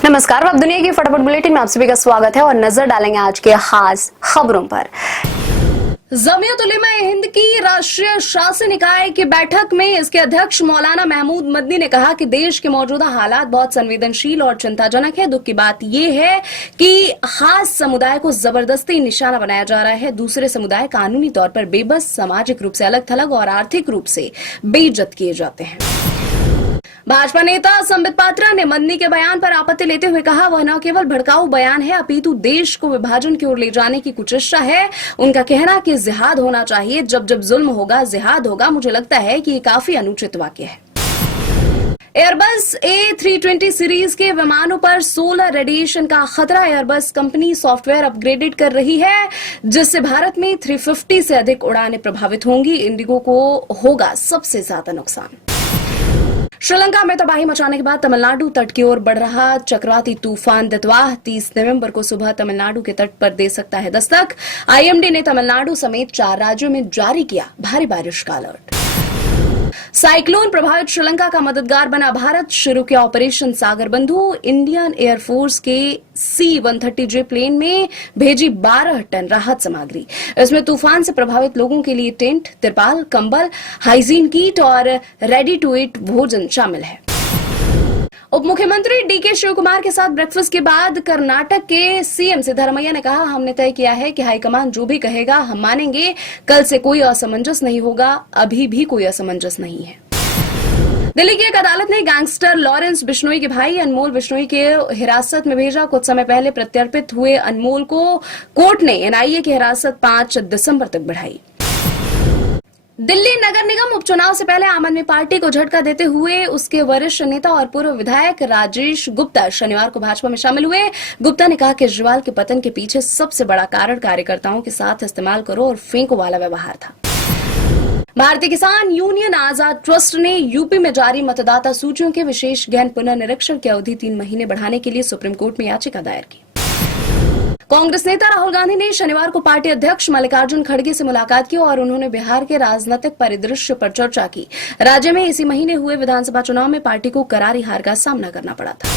नमस्कार, अब दुनिया की फटाफट बुलेटिन में आप सभी का स्वागत है और नजर डालेंगे आज के खास खबरों पर। जमीयत उलेमा हिंद की राष्ट्रीय शासी निकाय की बैठक में इसके अध्यक्ष मौलाना महमूद मदनी ने कहा कि देश के मौजूदा हालात बहुत संवेदनशील और चिंताजनक है। दुख की बात यह है कि खास समुदाय को जबरदस्ती निशाना बनाया जा रहा है। दूसरे समुदाय कानूनी तौर पर बेबस, सामाजिक रूप से अलग थलग और आर्थिक रूप से बेइज्जत किए जाते हैं। भाजपा नेता संबित पात्रा ने मदनी के बयान पर आपत्ति लेते हुए कहा, वह न केवल भड़काऊ बयान है अपितु देश को विभाजन की ओर ले जाने की कुचेष्टा है। उनका कहना कि जिहाद होना चाहिए, जब जब जुल्म होगा जिहाद होगा। मुझे लगता है कि ये काफी अनुचित वाक्य है। एयरबस A320 सीरीज के विमानों पर सोलर रेडिएशन का खतरा। एयरबस कंपनी सॉफ्टवेयर अपग्रेडेड कर रही है, जिससे भारत में 350 से अधिक उड़ानें प्रभावित होंगी। इंडिगो को होगा सबसे ज्यादा नुकसान। श्रीलंका में तबाही मचाने के बाद तमिलनाडु तट की ओर बढ़ रहा चक्रवाती तूफान दितवाह 30 नवंबर को सुबह तमिलनाडु के तट पर दे सकता है दस्तक। IMD ने तमिलनाडु समेत 4 राज्यों में जारी किया भारी बारिश का अलर्ट। साइक्लोन प्रभावित श्रीलंका का मददगार बना भारत। शुरू किया ऑपरेशन सागर बंधु। इंडियन एयरफोर्स के C-130J प्लेन में भेजी 12 टन राहत सामग्री। इसमें तूफान से प्रभावित लोगों के लिए टेंट, तिरपाल, कंबल, हाइजीन किट और रेडी टू ईट भोजन शामिल है। उप मुख्यमंत्री DK शिवकुमार के साथ ब्रेकफास्ट के बाद कर्नाटक के CM सिद्धरामैया ने कहा, हमने तय किया है कि हाईकमान जो भी कहेगा हम मानेंगे। कल से कोई असमंजस नहीं होगा, अभी भी कोई असमंजस नहीं है। दिल्ली की एक अदालत ने गैंगस्टर लॉरेंस बिश्नोई के भाई अनमोल बिश्नोई के हिरासत में भेजा। कुछ समय पहले प्रत्यर्पित हुए अनमोल को कोर्ट ने NIA की हिरासत 5 दिसंबर तक बढ़ाई। दिल्ली नगर निगम उपचुनाव से पहले आम आदमी पार्टी को झटका देते हुए उसके वरिष्ठ नेता और पूर्व विधायक राजेश गुप्ता शनिवार को भाजपा में शामिल हुए। गुप्ता ने कहा, केजरीवाल के पतन के पीछे सबसे बड़ा कारण कार्यकर्ताओं के साथ इस्तेमाल करो और फेंको वाला व्यवहार था। भारतीय किसान यूनियन आजाद ट्रस्ट ने यूपी में जारी मतदाता सूचियों के विशेष गहन पुनर्निरीक्षण की अवधि 3 महीने बढ़ाने के लिए सुप्रीम कोर्ट में याचिका दायर की। कांग्रेस नेता राहुल गांधी ने शनिवार को पार्टी अध्यक्ष मल्लिकार्जुन खड़गे से मुलाकात की और उन्होंने बिहार के राजनीतिक परिदृश्य पर चर्चा की। राज्य में इसी महीने हुए विधानसभा चुनाव में पार्टी को करारी हार का सामना करना पड़ा था।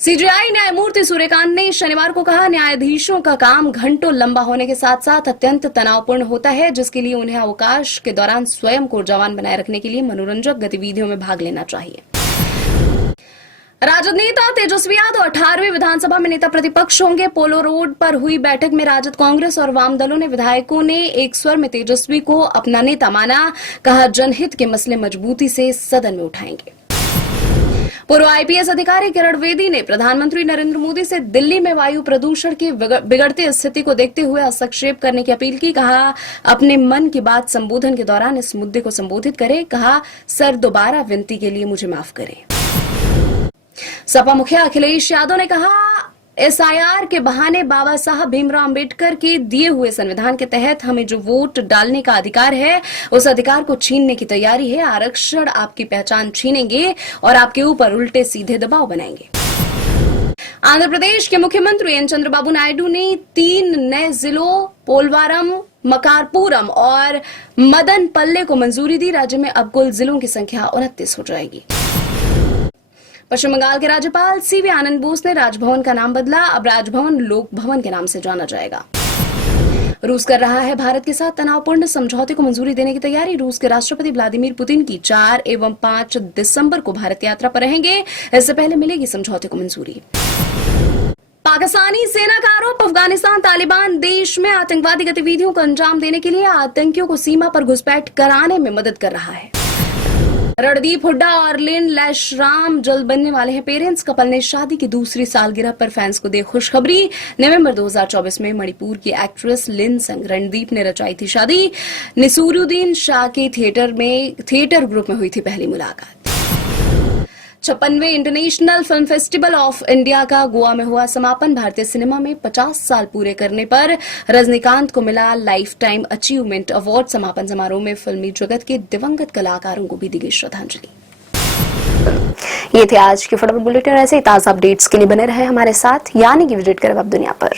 CJI न्यायमूर्ति सूर्यकांत ने शनिवार को कहा, न्यायाधीशों का काम घंटों लंबा होने के साथ साथ अत्यंत तनावपूर्ण होता है, जिसके लिए उन्हें अवकाश के दौरान स्वयं को ऊर्जावान बनाए रखने के लिए मनोरंजक गतिविधियों में भाग लेना चाहिए। राजद नेता तेजस्वी यादव 18वीं विधानसभा में नेता प्रतिपक्ष होंगे। पोलो रोड पर हुई बैठक में राजद, कांग्रेस और वाम दलों ने विधायकों ने एक स्वर में तेजस्वी को अपना नेता माना। कहा, जनहित के मसले मजबूती से सदन में उठाएंगे। पूर्व IPS अधिकारी किरण बेदी ने प्रधानमंत्री नरेंद्र मोदी से दिल्ली में वायु प्रदूषण की बिगड़ती स्थिति को देखते हुए हस्तक्षेप करने की अपील की। कहा, अपने मन की बात संबोधन के दौरान इस मुद्दे को संबोधित करें। कहा, सर दोबारा विनती के लिए मुझे माफ करें। सपा मुखिया अखिलेश यादव ने कहा, SIR के बहाने बाबा साहब भीमराव अंबेडकर के दिए हुए संविधान के तहत हमें जो वोट डालने का अधिकार है, उस अधिकार को छीनने की तैयारी है। आरक्षण आपकी पहचान छीनेंगे और आपके ऊपर उल्टे सीधे दबाव बनाएंगे। आंध्र प्रदेश के मुख्यमंत्री N चंद्रबाबू नायडू ने 3 नए जिलों पोलवारम, मकारपुरम और मदनपल्ले को मंजूरी दी। राज्य में अब कुल जिलों की संख्या 29 हो जाएगी। पश्चिम बंगाल के राज्यपाल CV आनंद बोस ने राजभवन का नाम बदला। अब राजभवन लोक भवन के नाम से जाना जाएगा। रूस कर रहा है भारत के साथ तनावपूर्ण समझौते को मंजूरी देने की तैयारी। रूस के राष्ट्रपति व्लादिमीर पुतिन की 4 एवं 5 दिसंबर को भारत यात्रा पर रहेंगे। इससे पहले मिलेगी समझौते को मंजूरी। पाकिस्तानी सेना का आरोप, अफगानिस्तान तालिबान देश में आतंकवादी गतिविधियों को अंजाम देने के लिए आतंकियों को सीमा पर घुसपैठ कराने में मदद कर रहा है। रणदीप हुड्डा और लिन लैशराम जल्द बनने वाले हैं पेरेंट्स। कपल ने शादी की दूसरी सालगिरह पर फैंस को दी खुशखबरी। नवंबर 2024 में मणिपुर की एक्ट्रेस लिन संग रणदीप ने रचाई थी शादी। नसीरुद्दीन शाह के थिएटर ग्रुप में हुई थी पहली मुलाकात। 56वें international film festival of India का गोवा में हुआ समापन। भारतीय सिनेमा में 50 साल पूरे करने पर रजनीकांत को मिला लाइफ टाइम अचीवमेंट अवार्ड। समापन समारोह में फिल्मी जगत के दिवंगत कलाकारों को भी दी गई श्रद्धांजलि। ये थे आज के फटाफट बुलेटिन। ऐसे ही ताजा अपडेट्स के लिए बने रहे हमारे साथ, यानी कि विजिट करें वेब दुनिया पर।